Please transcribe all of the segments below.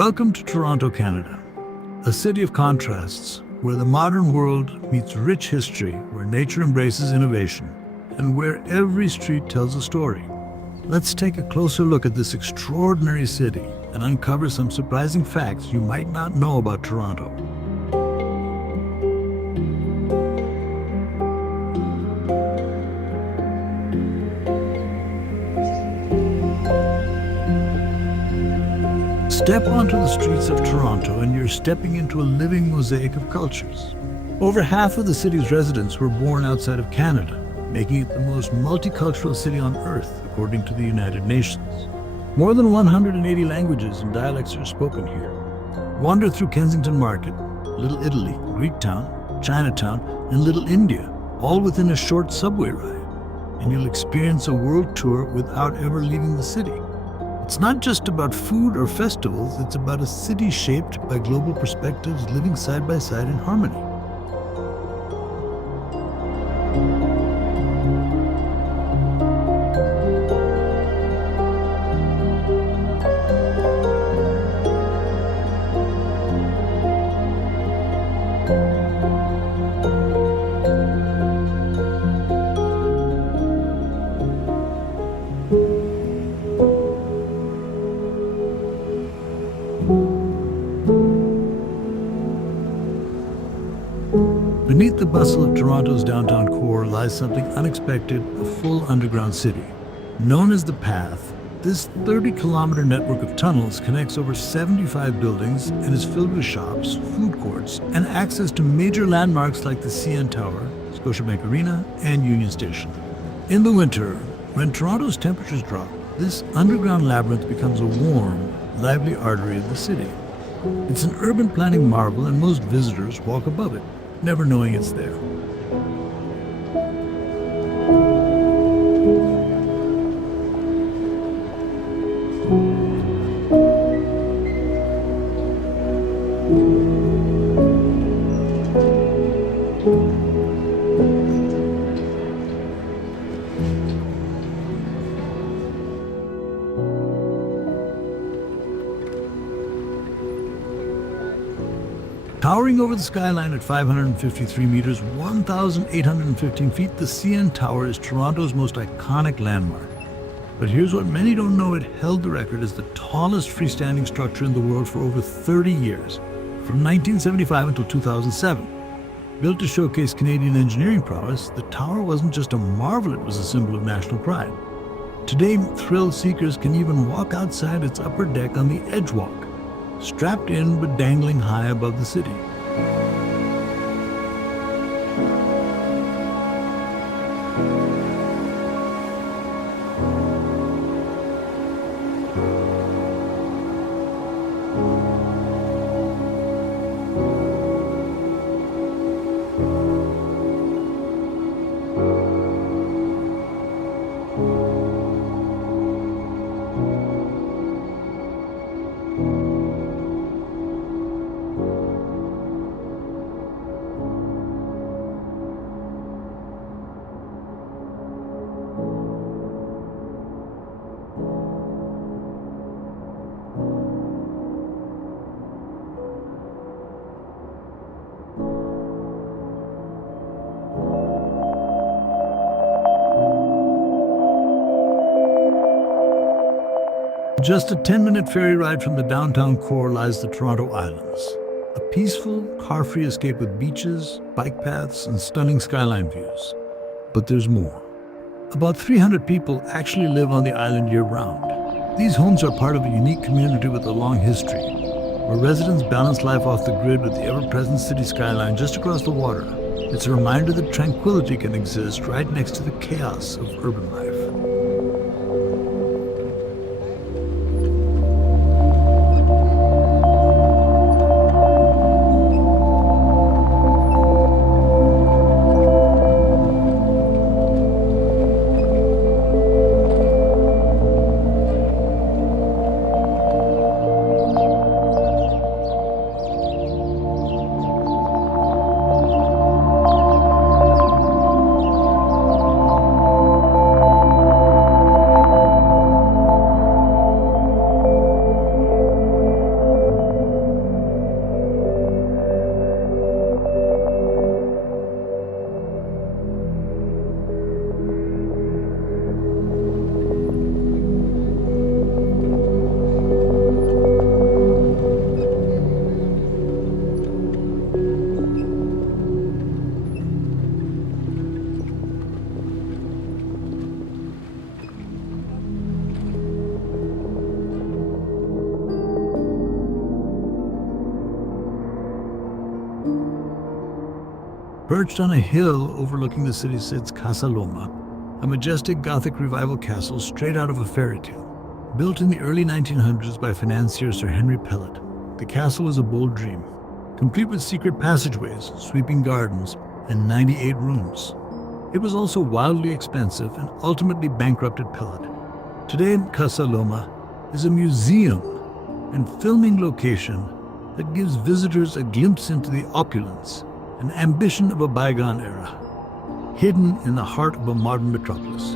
Welcome to Toronto, Canada, a city of contrasts where the modern world meets rich history, where nature embraces innovation, and where every street tells a story. Let's take a closer look at this extraordinary city and uncover some surprising facts you might not know about Toronto. Step onto the streets of Toronto and you're stepping into a living mosaic of cultures. Over half of the city's residents were born outside of Canada, making it the most multicultural city on earth, according to the United Nations. More than 180 languages and dialects are spoken here. Wander through Kensington Market, Little Italy, Greektown, Chinatown, and Little India, all within a short subway ride, and you'll experience a world tour without ever leaving the city. It's not just about food or festivals, it's about a city shaped by global perspectives living side by side in harmony. Beneath the bustle of Toronto's downtown core lies something unexpected, a full underground city. Known as the Path, this 30-kilometer network of tunnels connects over 75 buildings and is filled with shops, food courts, and access to major landmarks like the CN Tower, Scotiabank Arena, and Union Station. In the winter, when Toronto's temperatures drop, this underground labyrinth becomes a warm, lively artery of the city. It's an urban planning marvel, and most visitors walk above it, never knowing it's there. Towering over the skyline at 553 meters, 1,815 feet, the CN Tower is Toronto's most iconic landmark. But here's what many don't know: it held the record as the tallest freestanding structure in the world for over 30 years, from 1975 until 2007. Built to showcase Canadian engineering prowess, the tower wasn't just a marvel, it was a symbol of national pride. Today, thrill seekers can even walk outside its upper deck on the Edge Walk, strapped in but dangling high above the city. Just a 10-minute ferry ride from the downtown core lies the Toronto Islands, a peaceful, car-free escape with beaches, bike paths, and stunning skyline views. But there's more. About 300 people actually live on the island year-round. These homes are part of a unique community with a long history, where residents balance life off the grid with the ever-present city skyline just across the water. It's a reminder that tranquility can exist right next to the chaos of urban life. Perched on a hill overlooking the city sits Casa Loma, a majestic Gothic revival castle straight out of a fairy tale. Built in the early 1900s by financier Sir Henry Pellet, the castle is a bold dream, complete with secret passageways, sweeping gardens, and 98 rooms. It was also wildly expensive and ultimately bankrupted Pellet. Today in Casa Loma is a museum and filming location that gives visitors a glimpse into the opulence and ambition of a bygone era, hidden in the heart of a modern metropolis.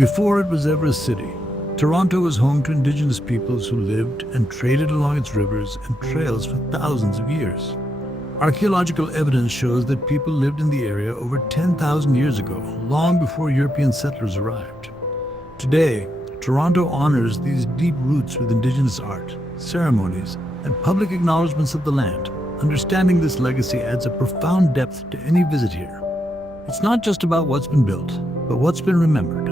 Before it was ever a city, Toronto was home to indigenous peoples who lived and traded along its rivers and trails for thousands of years. Archaeological evidence shows that people lived in the area over 10,000 years ago, long before European settlers arrived. Today, Toronto honors these deep roots with indigenous art, ceremonies, and public acknowledgments of the land. Understanding this legacy adds a profound depth to any visit here. It's not just about what's been built, but what's been remembered.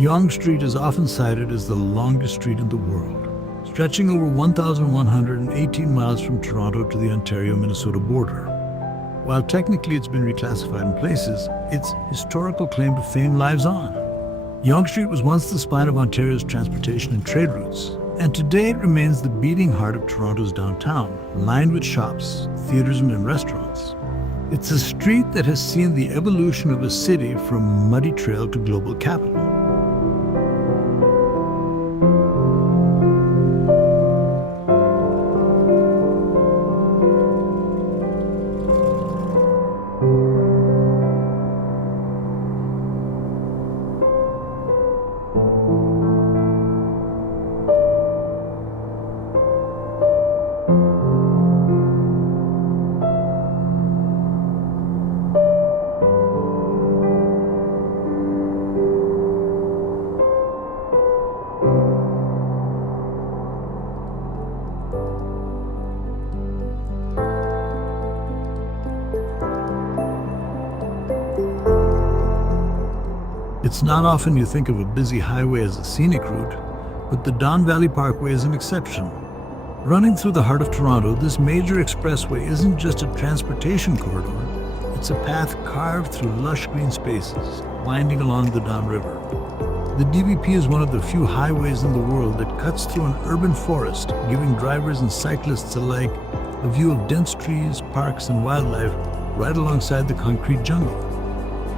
Yonge Street is often cited as the longest street in the world, stretching over 1,118 miles from Toronto to the Ontario-Minnesota border. While technically it's been reclassified in places, its historical claim to fame lives on. Yonge Street was once the spine of Ontario's transportation and trade routes, and today it remains the beating heart of Toronto's downtown, lined with shops, theaters, and restaurants. It's a street that has seen the evolution of a city from muddy trail to global capital. It's not often you think of a busy highway as a scenic route, but the Don Valley Parkway is an exception. Running through the heart of Toronto, this major expressway isn't just a transportation corridor, it's a path carved through lush green spaces, winding along the Don River. The DVP is one of the few highways in the world that cuts through an urban forest, giving drivers and cyclists alike a view of dense trees, parks, and wildlife right alongside the concrete jungle.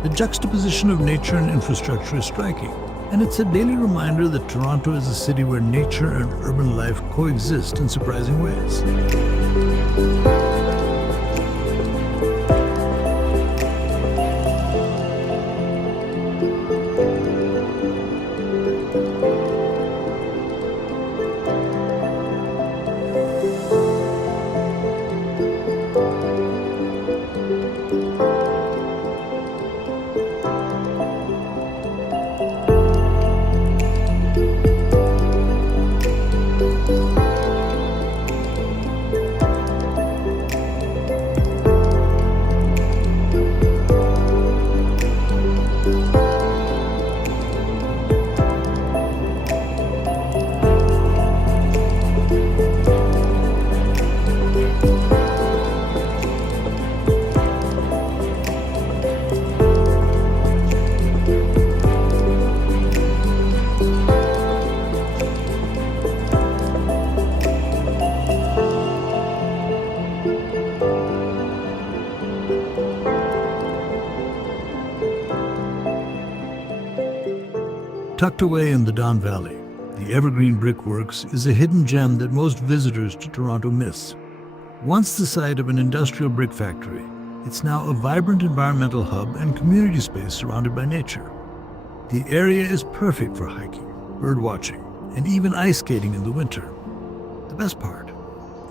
The juxtaposition of nature and infrastructure is striking, and it's a daily reminder that Toronto is a city where nature and urban life coexist in surprising ways. Tucked away in the Don Valley, the Evergreen Brickworks is a hidden gem that most visitors to Toronto miss. Once the site of an industrial brick factory, it's now a vibrant environmental hub and community space surrounded by nature. The area is perfect for hiking, birdwatching, and even ice skating in the winter. The best part,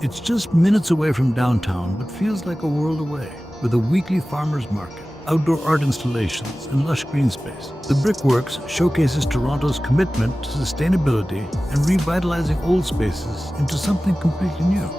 it's just minutes away from downtown but feels like a world away, with a weekly farmers market, outdoor art installations, and lush green space. The Brickworks showcases Toronto's commitment to sustainability and revitalizing old spaces into something completely new.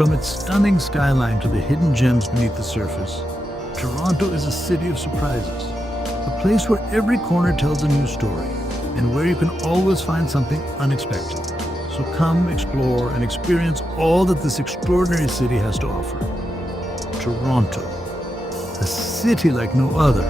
From its stunning skyline to the hidden gems beneath the surface, Toronto is a city of surprises, a place where every corner tells a new story, and where you can always find something unexpected. So come explore and experience all that this extraordinary city has to offer. Toronto, a city like no other.